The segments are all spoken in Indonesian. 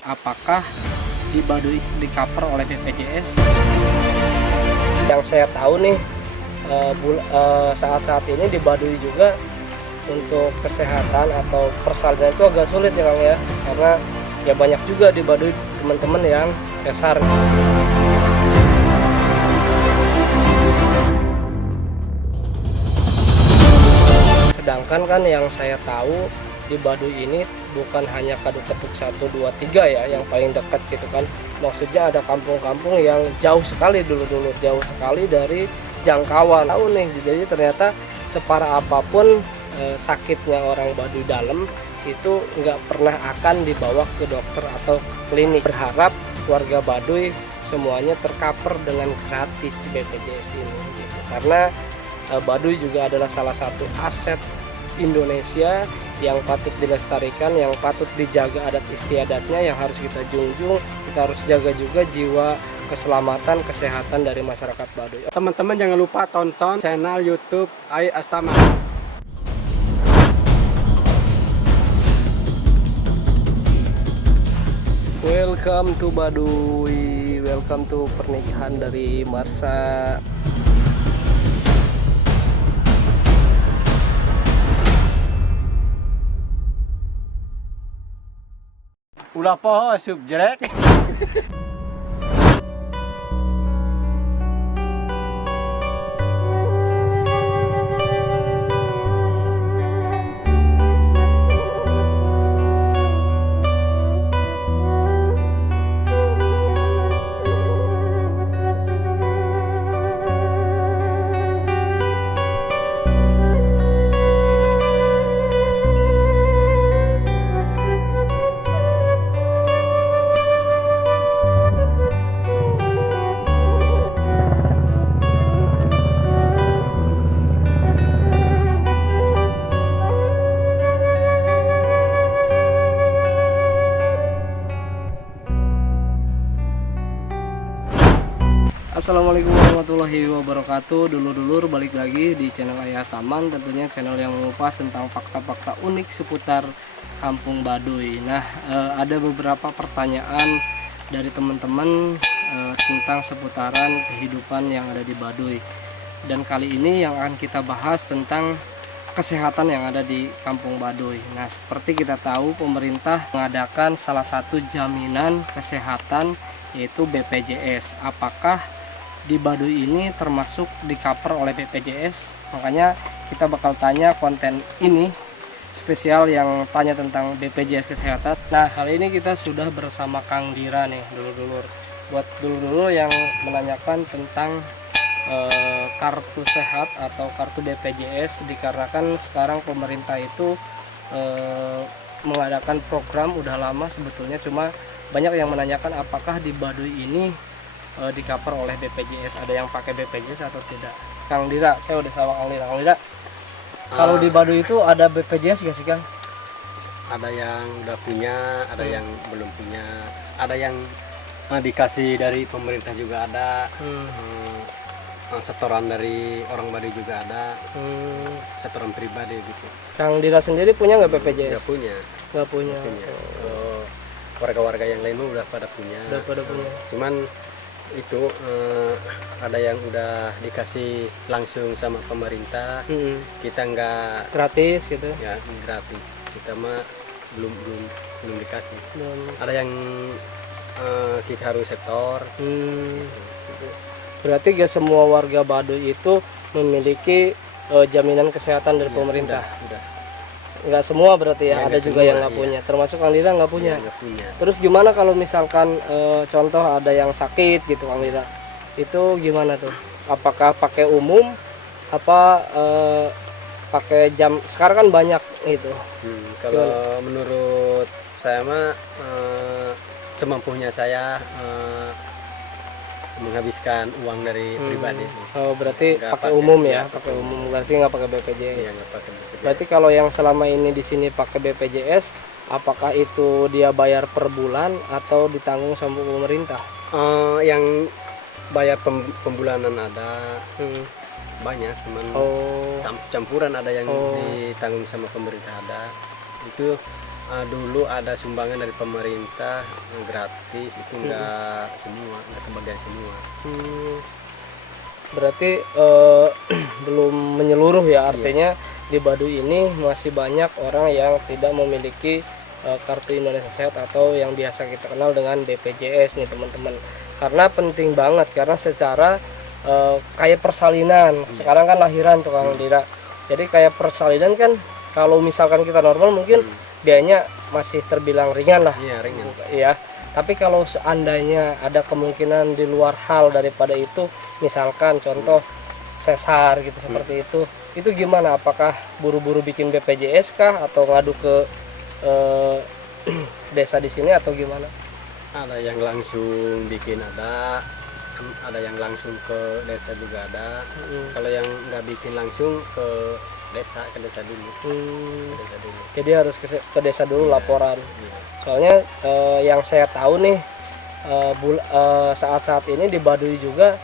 Apakah di Baduy di cover oleh BPJS? Yang saya tahu nih, saat-saat ini di Baduy juga untuk kesehatan atau persalinan itu agak sulit ya Kang ya, karena ya banyak juga di Baduy teman-teman yang sesar. Sedangkan kan yang saya tahu di Baduy ini bukan hanya Kaduk Ketuk 1, 2, 3 ya yang paling dekat gitu kan. Maksudnya ada kampung-kampung yang jauh sekali dulu-dulu, jauh sekali dari jangkauan. Tahu nih, jadi ternyata separah apapun sakitnya orang Baduy dalam itu nggak pernah akan dibawa ke dokter atau klinik. Berharap warga Baduy semuanya tercover dengan gratis BPJS ini gitu. Karena Baduy juga adalah salah satu aset Indonesia yang patut dilestarikan, yang patut dijaga adat istiadatnya, yang harus kita junjung. Kita harus jaga juga jiwa keselamatan, kesehatan dari masyarakat Baduy. Teman-teman jangan lupa tonton channel YouTube Ai Astama. Welcome to Baduy, welcome to pernikahan dari Marsha. Ulah poho subjek. Assalamualaikum warahmatullahi wabarakatuh. Dulur-dulur, balik lagi di channel Ayah Taman, tentunya channel yang mengupas tentang fakta-fakta unik seputar Kampung Baduy. Nah, ada beberapa pertanyaan dari teman-teman tentang seputaran kehidupan yang ada di Baduy. Dan kali ini yang akan kita bahas tentang kesehatan yang ada di Kampung Baduy. Nah, seperti kita tahu, pemerintah mengadakan salah satu jaminan kesehatan yaitu BPJS. Apakah di Baduy ini termasuk di cover oleh BPJS? Makanya kita bakal tanya konten ini spesial yang tanya tentang BPJS kesehatan. Nah, kali ini kita sudah bersama Kang Dira nih, dulur-dulur. Buat dulur-dulur yang menanyakan tentang kartu sehat atau kartu BPJS, dikarenakan sekarang pemerintah itu mengadakan program udah lama sebetulnya, cuma banyak yang menanyakan apakah di Baduy ini di cover oleh BPJS, ada yang pakai BPJS atau tidak. Kang Dira, saya udah sama Kang Dira. Kang Dira, kalau di Baduy itu ada BPJS gak sih Kang? Ada yang udah punya, ada yang belum punya, ada yang dikasih dari pemerintah juga ada. Setoran dari orang Baduy juga ada. Setoran pribadi gitu. Kang Dira sendiri punya nggak BPJS? Nggak punya. Nggak punya. Warga-warga yang lain udah pada punya. Udah pada punya. Cuman itu ada yang udah dikasih langsung sama pemerintah. Kita nggak Gratis gitu ya, gratis. Kita mah belum dikasih. Ada yang kita harus setor. Gitu. Berarti gak semua warga Baduy itu memiliki jaminan kesehatan dari pemerintah. Udah. Nggak semua berarti ya, ada juga semua, yang nggak punya, termasuk Kang Dira nggak punya. Nggak punya. Terus gimana kalau misalkan contoh ada yang sakit gitu Kang Dira, itu gimana tuh? Apakah pakai umum, apa pakai jam? Sekarang kan banyak itu. Kalau menurut saya mah semampunya saya menghabiskan uang dari pribadi. Oh, berarti pakai umum ya, pakai umum, berarti nggak pakai BPJS. Iya, nggak pakai BPJS. Berarti kalau yang selama ini di sini pakai BPJS, apakah itu dia bayar per bulan atau ditanggung sama pemerintah? Yang bayar pembulanan ada banyak, cuman campuran ada yang ditanggung sama pemerintah ada. Itu Dulu ada sumbangan dari pemerintah gratis, itu enggak semua, enggak kebagian semua. Berarti belum menyeluruh ya, artinya di Baduy ini masih banyak orang yang tidak memiliki kartu Indonesia Sehat atau yang biasa kita kenal dengan BPJS nih teman-teman. Karena penting banget, karena secara kayak persalinan, sekarang kan lahiran tuh Kang Dira. Jadi kayak persalinan kan, kalau misalkan kita normal mungkin dianya masih terbilang ringan lah. Iya, ringan. Iya. Tapi kalau seandainya ada kemungkinan di luar hal daripada itu, misalkan contoh sesar gitu seperti itu gimana? Apakah buru-buru bikin BPJS kah atau ngadu ke desa di sini atau gimana? Ada yang langsung bikin, ada yang langsung ke desa juga ada. Kalau yang nggak bikin langsung ke desa dulu. Ke desa dulu. Jadi harus ke desa dulu laporan. Iya. Soalnya yang saya tahu nih saat-saat ini di Baduy juga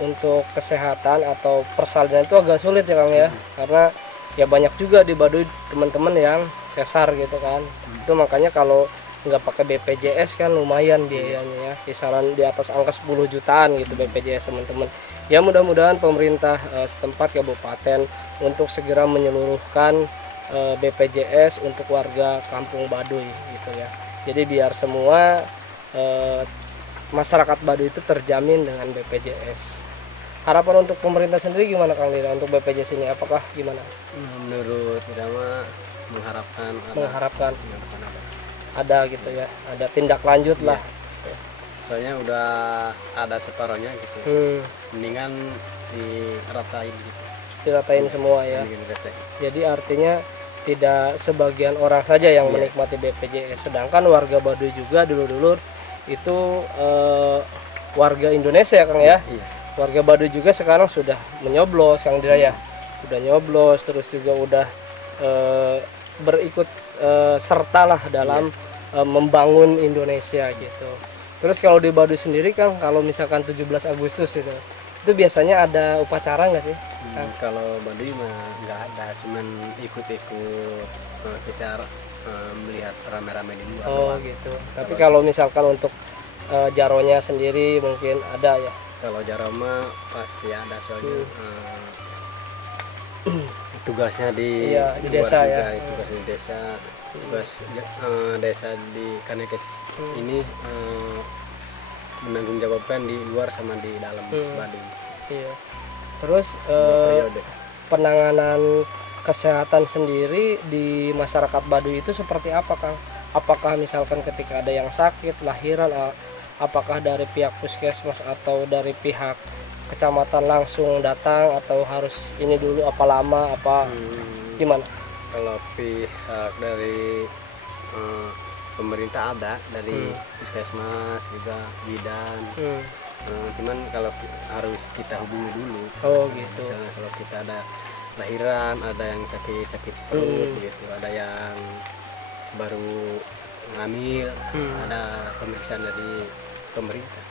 untuk kesehatan atau persalinan itu agak sulit ya Kang ya, karena ya banyak juga di Baduy teman-teman yang sesar gitu kan. Itu makanya kalau nggak pakai BPJS kan lumayan biayanya ya, kisaran di atas angka 10 jutaan gitu BPJS teman-teman. Ya mudah-mudahan pemerintah setempat kabupaten untuk segera menyeluruhkan BPJS untuk warga Kampung Baduy gitu ya. Jadi biar semua masyarakat Baduy itu terjamin dengan BPJS. Harapan untuk pemerintah sendiri gimana Kang Dira untuk BPJS ini? Apakah gimana? Menurut Irama mengharapkan ada gitu ya, ada tindak lanjut lah. Soalnya udah ada separohnya gitu. Mendingan diratain gitu. Diratain semua ya. Jadi artinya tidak sebagian orang saja yang menikmati BPJS, sedangkan warga Baduy juga dulur-dulur itu warga Indonesia ya Kang ya. Warga Baduy juga sekarang sudah menyoblos Kang Dira ya. Udah nyoblos, terus juga udah berikut serta lah dalam membangun Indonesia gitu. Terus kalau di Baduy sendiri Kang, kalau misalkan 17 Agustus itu biasanya ada upacara nggak sih? Kalau Baduy mah nggak ada, cuman ikut-ikut kita melihat rame-rame di luar. Oh gitu. Tapi kalau misalkan untuk jaronya sendiri mungkin ada ya? Kalau jaro mah pasti ada, soalnya tugasnya di desa juga, ya. tugasnya di desa, tugas desa di Kanekes ini menanggung jawabkan di luar sama di dalam Baduy. Iya. Terus penanganan kesehatan sendiri di masyarakat Baduy itu seperti apa Kang? Apakah misalkan ketika ada yang sakit, lahiran, apakah dari pihak puskesmas atau dari pihak kecamatan langsung datang atau harus ini dulu apa lama apa gimana? Kalau pihak dari pemerintah ada, dari puskesmas juga bidan. Cuman kalau harus kita hubungi dulu. Oh gitu. Misalnya kalau kita ada lahiran, ada yang sakit perut gitu, ada yang baru ngamil, ada pemeriksaan dari pemerintah.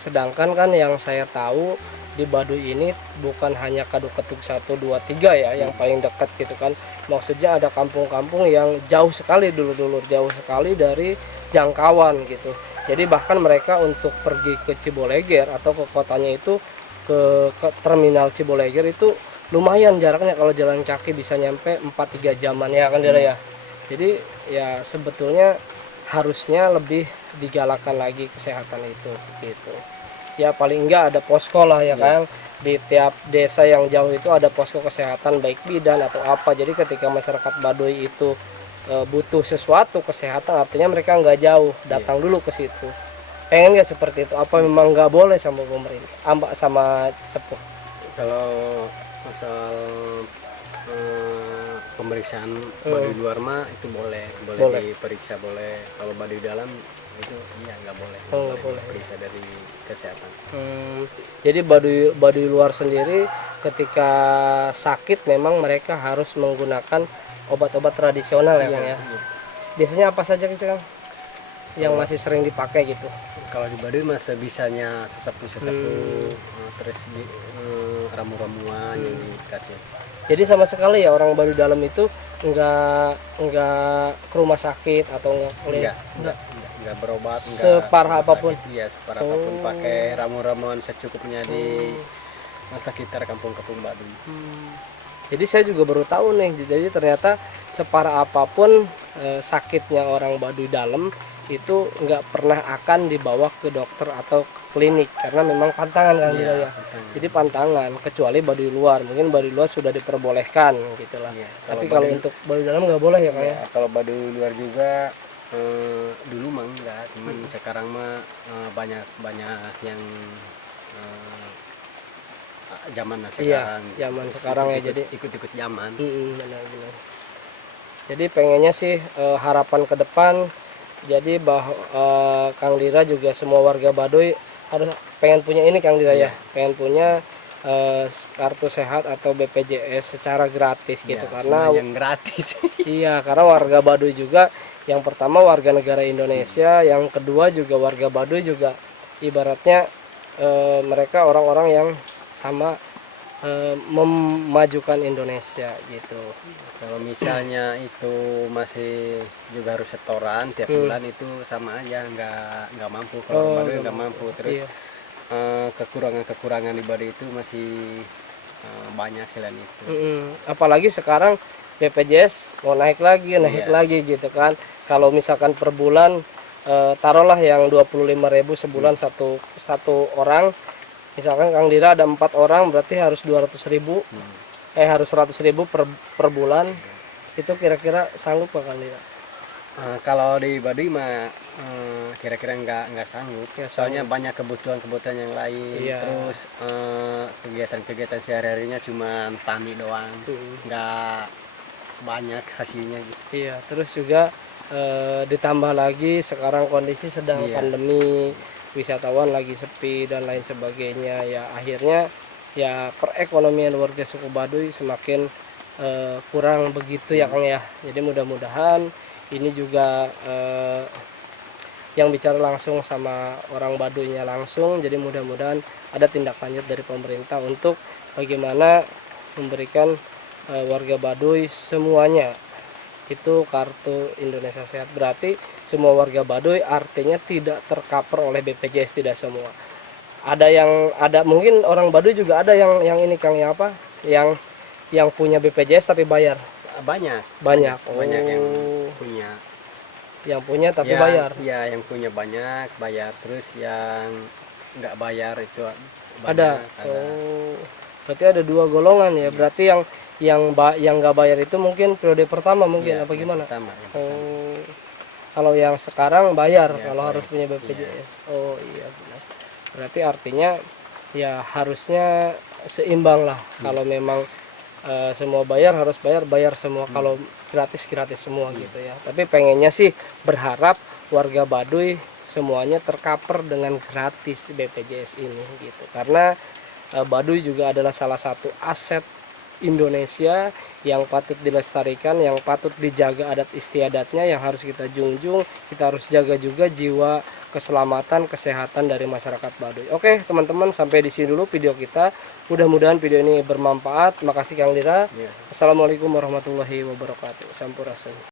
Sedangkan kan yang saya tahu di Baduy ini bukan hanya Kaduk Ketuk 1, 2, 3 ya yang paling dekat gitu kan. Maksudnya ada kampung-kampung yang jauh sekali dulu-dulu, jauh sekali dari jangkauan gitu. Jadi bahkan mereka untuk pergi ke Ciboleger atau ke kotanya itu ke terminal Ciboleger itu lumayan jaraknya, kalau jalan kaki bisa nyampe 4-3 jaman ya kan ya. Jadi ya sebetulnya harusnya lebih digalakan lagi kesehatan itu gitu. Ya paling enggak ada posko lah ya kan, di tiap desa yang jauh itu ada posko kesehatan baik bidan atau apa. Jadi ketika masyarakat Baduy itu butuh sesuatu kesehatan, artinya mereka nggak jauh, datang dulu ke situ. Pengen nggak seperti itu? Apa memang nggak boleh sama pemerintah, sama sepuh? Kalau masalah pemeriksaan Baduy luar mah itu boleh diperiksa boleh. Kalau Baduy dalam itu nggak boleh. Nggak boleh periksa dari kesehatan. Jadi Baduy luar sendiri ketika sakit memang mereka harus menggunakan obat-obat tradisional ya Kang ya. Biasanya apa saja Kang yang masih sering dipakai gitu? Kalau di Baduy mah sebisanya sesapu-sesapu, terus ramu-ramuan yang dikasih. Jadi sama sekali ya orang Baduy dalam itu nggak ke rumah sakit atau enggak berobat, enggak separah rumah apapun. sakit. Iya, separah apapun, pakai ramuan-ramuan secukupnya di sekitar kampung-kampung Baduy. Jadi saya juga baru tahu nih, jadi ternyata separah apapun sakitnya orang Baduy dalam itu nggak pernah akan dibawa ke dokter atau ke klinik karena memang pantangan kan Iya, ya. pantangan. Jadi pantangan kecuali Baduy luar, mungkin Baduy luar sudah diperbolehkan gitulah. Iya, Tapi kalau untuk Baduy dalam nggak boleh ya kayak. ya, kalau Baduy luar juga dulu mah enggak, cuman sekarang mah banyak yang zaman sekarang. Iya, zaman sekarang ya, jadi ikut zaman. Benar-benar. Jadi pengennya sih harapan ke depan, jadi bahwa Kang Dira juga semua warga Baduy harus pengen punya ini Kang Dira ya, pengen punya kartu sehat atau BPJS secara gratis gitu, karena yang gratis. iya, karena warga Baduy juga yang pertama warga negara Indonesia, yang kedua juga warga Baduy juga ibaratnya mereka orang-orang yang sama memajukan Indonesia gitu. Kalau misalnya itu masih juga harus setoran tiap bulan, itu sama aja nggak mampu. Kalau Baduy nggak mampu. Terus kekurangan di Baduy itu masih banyak selain itu. Apalagi sekarang BPJS mau naik lagi gitu kan. Kalau misalkan per bulan taruhlah yang 25.000 sebulan satu orang, misalkan Kang Dira ada 4 orang berarti harus 200.000 harus 100.000 per bulan. Itu kira-kira sanggup Kang Dira? Kalau di Baduy mah kira-kira nggak sanggup ya, soalnya banyak kebutuhan yang lain. Terus kegiatan sehari-harinya cuma tani doang, nggak banyak hasilnya gitu. Iya, terus juga ditambah lagi sekarang kondisi sedang pandemi, wisatawan lagi sepi dan lain sebagainya, ya akhirnya ya perekonomian warga suku Baduy semakin kurang begitu ya Kang ya. Jadi mudah-mudahan ini juga yang bicara langsung sama orang Baduynya langsung, jadi mudah-mudahan ada tindak lanjut dari pemerintah untuk bagaimana memberikan warga Baduy semuanya itu kartu Indonesia Sehat. Berarti semua warga Baduy artinya tidak tercover oleh BPJS, tidak semua. Ada mungkin orang Baduy juga ada yang ini Kang yang apa? Yang punya BPJS tapi bayar. Banyak yang punya. Yang punya tapi bayar. Iya, yang punya banyak bayar, terus yang nggak bayar itu banyak, ada. Berarti ada 2 golongan ya. Berarti yang nggak bayar itu mungkin periode pertama mungkin apa gimana? Pertama. Kalau yang sekarang bayar kalau harus bayar. punya BPJS. Oh iya benar. Berarti artinya ya harusnya seimbang lah. Kalau memang semua bayar harus bayar semua, kalau gratis semua gitu ya. Tapi pengennya sih berharap warga Baduy semuanya tercover dengan gratis BPJS ini gitu, karena Baduy juga adalah salah satu aset Indonesia yang patut dilestarikan, yang patut dijaga adat istiadatnya, yang harus kita junjung. Kita harus jaga juga jiwa keselamatan, kesehatan dari masyarakat Baduy. Oke teman-teman, sampai di sini dulu video kita. Mudah-mudahan video ini bermanfaat. Makasih Kang Dira. Assalamualaikum warahmatullahi wabarakatuh. Sampurasun.